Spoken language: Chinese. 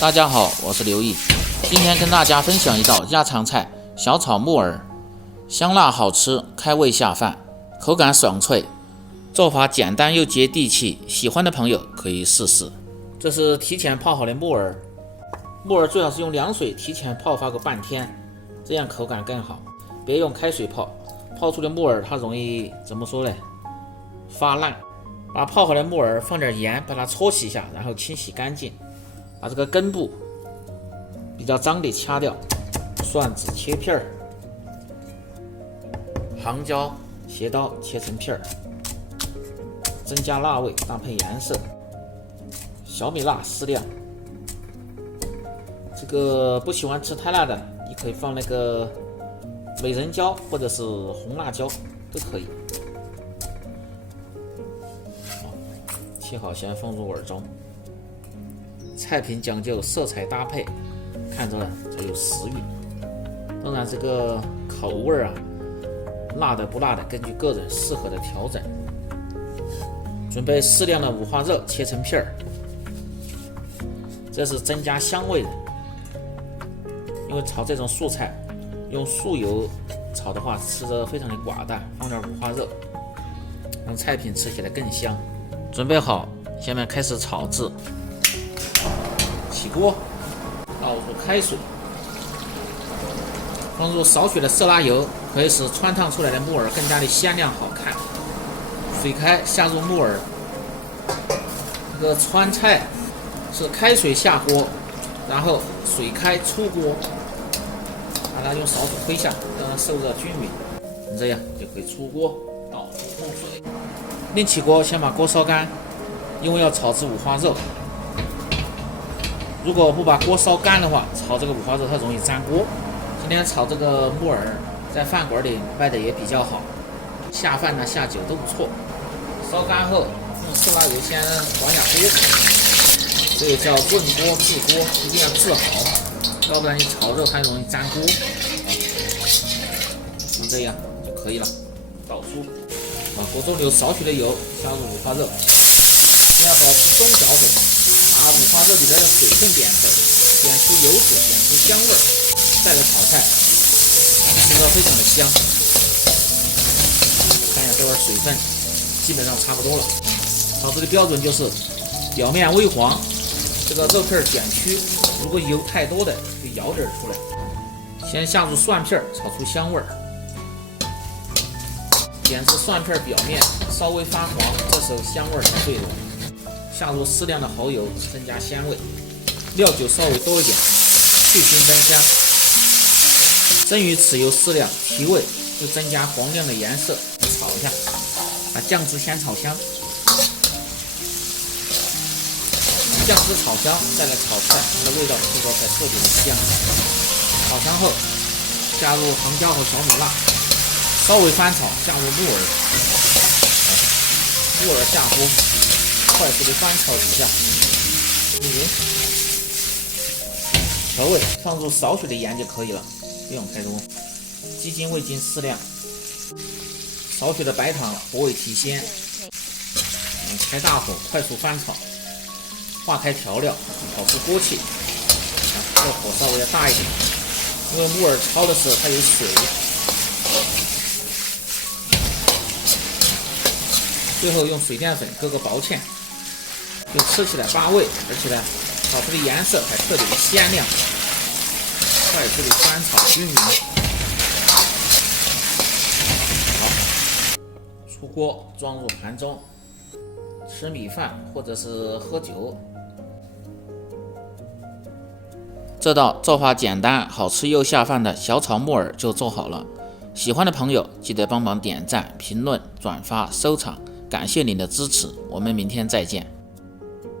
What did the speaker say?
大家好，我是刘毅，今天跟大家分享一道家常菜小炒木耳，香辣好吃，开胃下饭，口感爽脆，做法简单又接地气，喜欢的朋友可以试试。这是提前泡好的木耳，木耳最好是用凉水提前泡发个半天，这样口感更好，别用开水泡，泡出的木耳它容易怎么说呢？发烂。把泡好的木耳放点盐，把它搓洗一下，然后清洗干净，把这个根部比较脏的掐掉，蒜子切片儿，杭椒斜刀切成片儿，增加辣味，搭配颜色，小米辣适量。这个不喜欢吃太辣的，你可以放那个美人椒或者是红辣椒都可以。切好先放入碗中。菜品讲究色彩搭配，看着才有食欲。当然这个口味啊，辣的不辣的根据个人适合的调整。准备适量的五花肉切成片儿，这是增加香味的。因为炒这种素菜用素油炒的话吃着非常的寡淡，放点五花肉让菜品吃起来更香。准备好，下面开始炒制。起锅，倒入开水，放入少许的色拉油，可以使穿烫出来的木耳更加的鲜亮好看。水开，下入木耳。这个川菜是开水下锅，然后水开出锅，把它用勺子推下，让它受热均匀，这样就可以出锅。倒入控水。另起锅，先把锅烧干，因为要炒制五花肉。如果不把锅烧干的话，炒这个五花肉它容易粘锅。今天炒这个木耳，在饭馆里卖的也比较好，下饭呢下酒都不错。烧干后，用色拉油先滑下锅，这个叫润锅制锅，一定要治好，要不然你炒肉它容易粘锅。像这样就可以了，倒出。把锅中留少许的油，加入五花肉，先要保持中小火，把五花肉里的水分煸透，煸出油脂，煸出香味儿，再来炒菜，吃着非常的香。看一下这碗水分，基本上差不多了。炒制的标准就是表面微黄，这个肉片卷曲，如果油太多的就舀点出来。先下入蒜片，炒出香味儿。煸至蒜片表面稍微发黄，这时候香味才对了。下入适量的蚝油，增加鲜味。料酒稍微多一点，去腥增香。蒸鱼豉油适量，提味又增加黄亮的颜色。炒一下，把酱汁先炒香。酱汁炒香，再来炒菜，它的味道出锅才特别的香。炒香后，加入杭椒和小米辣。稍微翻炒，下入木耳，木耳下锅，快速的翻炒几下，调味，放入少许的盐就可以了，不用太多。鸡精、味精适量，少许的白糖，不味提鲜。开大火，快速翻炒，化开调料，炒出锅气。这个火稍微要大一点，因为木耳焯的时候它有水。最后用水淀粉割个薄芡，就吃起来八味，而且呢，炒出的颜色还特别的鲜亮。快速的翻炒均匀。好，出锅装入盘中，吃米饭或者是喝酒。这道做法简单、好吃又下饭的小炒木耳就做好了。喜欢的朋友记得帮忙点赞、评论、转发、收藏。感谢您的支持，我们明天再见。